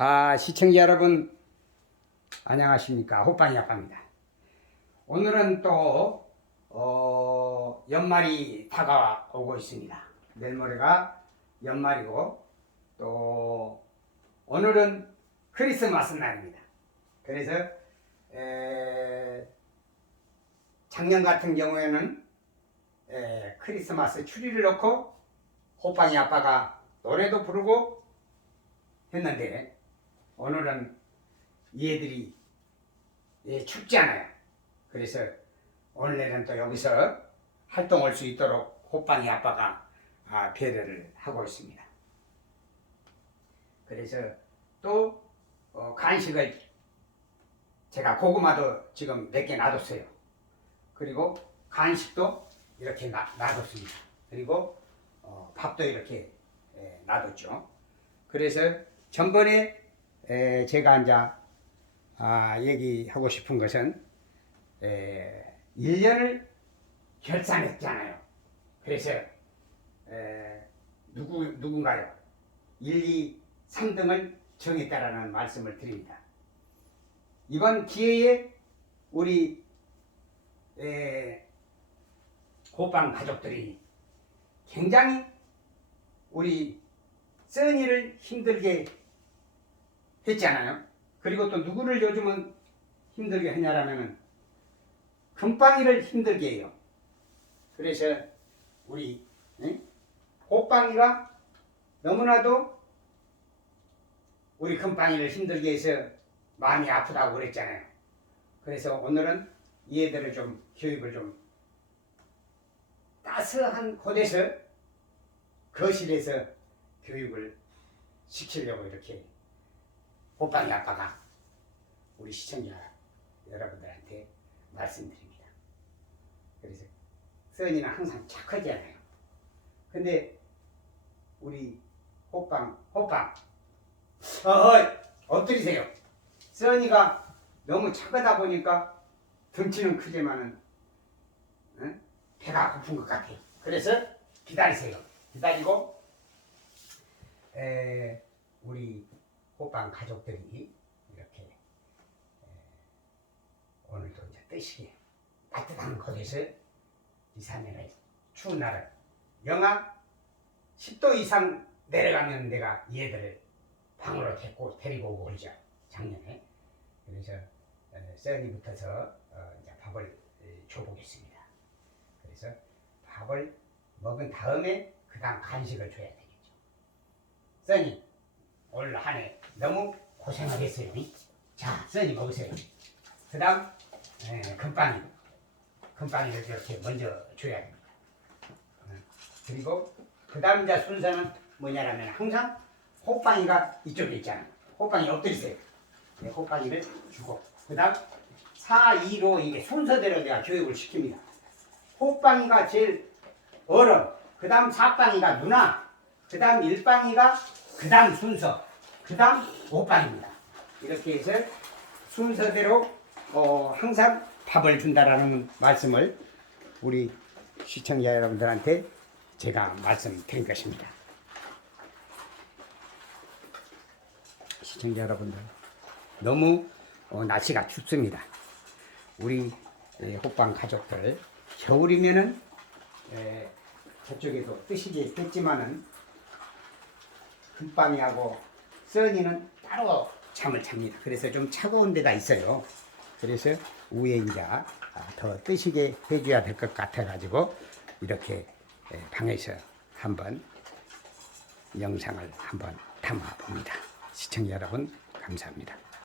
아, 시청자 여러분, 안녕하십니까. 호빵이 아빠입니다. 오늘은 또, 어, 연말이 다가오고 있습니다. 내일 모레가 연말이고, 또, 오늘은 크리스마스 날입니다. 그래서, 에, 작년 같은 경우에는, 에, 크리스마스 추리를 놓고, 호빵이 아빠가 노래도 부르고 했는데, 오늘은 얘들이 예, 춥잖아요. 그래서 오늘은 또 여기서 활동할 수 있도록 호빵이 아빠가 아, 배려를 하고 있습니다. 그래서 또 어, 간식을 제가 고구마도 지금 몇 개 놔뒀어요. 그리고 간식도 이렇게 놔, 놔뒀습니다. 그리고 어, 밥도 이렇게 예, 놔뒀죠. 그래서 전번에 에, 제가 이제 아, 얘기하고 싶은 것은 에, 1년을 결산했잖아요. 그래서 에, 누구 누군가요? 1, 2, 3등을 정했다라는 말씀을 드립니다. 이번 기회에 우리 에, 호빵 가족들이 굉장히 우리 써니를 힘들게 했잖아요. 그리고 또 누구를 요즘은 힘들게 하냐라면은 금빵이를 힘들게 해요. 그래서 우리 예? 호빵이가 너무나도 우리 금빵이를 힘들게 해서 마음이 아프다고 그랬잖아요. 그래서 오늘은 얘들을 좀 교육을 좀 따스한 곳에서 거실에서 교육을 시키려고 이렇게 호빵이 아빠가 우리 시청자 여러분들한테 말씀드립니다. 그래서 써니는 항상 착하잖아요. 근데 우리 호빵, 호빵, 어허이, 엎드리세요. 써니가 너무 착하다 보니까 덩치는 크지만은 응? 배가 고픈 것 같아요. 그래서 기다리세요. 기다리고 에, 우리 호빵 가족들이 이렇게 에, 오늘도 이제 뜨시게 따뜻한 곳에서 2, 3일을 추운 날을 영하 10도 이상 내려가면 내가 얘들을 방으로 데리고, 데리고 오고 그러죠 작년에. 그래서 에, 써니부터서 어, 이제 밥을 에, 줘보겠습니다. 그래서 밥을 먹은 다음에 그 다음 간식을 줘야 되겠죠. 써니 올 한 해 너무 고생을 했어요. 자, 써니 먹으세요. 그 다음, 금빵이. 금빵이를 이렇게 먼저 줘야 됩니다. 어, 그리고, 그 다음 이제 순서는 뭐냐라면 항상 호빵이가 이쪽에 있잖아요. 호빵이 엎드리세요. 네, 호빵이를 주고. 그 다음, 4, 2로 이게 순서대로 내가 교육을 시킵니다. 호빵이가 제일 어른, 그 다음 4빵이가 누나, 그 다음 1빵이가 그 다음 순서, 그 다음 5빵입니다. 이렇게 해서 순서대로 어, 항상 밥을 준다라는 말씀을 우리 시청자 여러분들한테 제가 말씀드린 것입니다. 시청자 여러분들, 너무 어, 날씨가 춥습니다. 우리 예, 호빵 가족들, 겨울이면은 에, 저쪽에도 뜨시게 됐지만은 금빵이하고 써니는 따로 잠을 잡니다. 그래서 좀 차가운 데가 있어요. 그래서 위에 이제 아, 더 뜨시게 해줘야 될 것 같아가지고 이렇게 에, 방에서 한번 영상을 한번 담아 봅니다. 시청 자 여러분 감사합니다.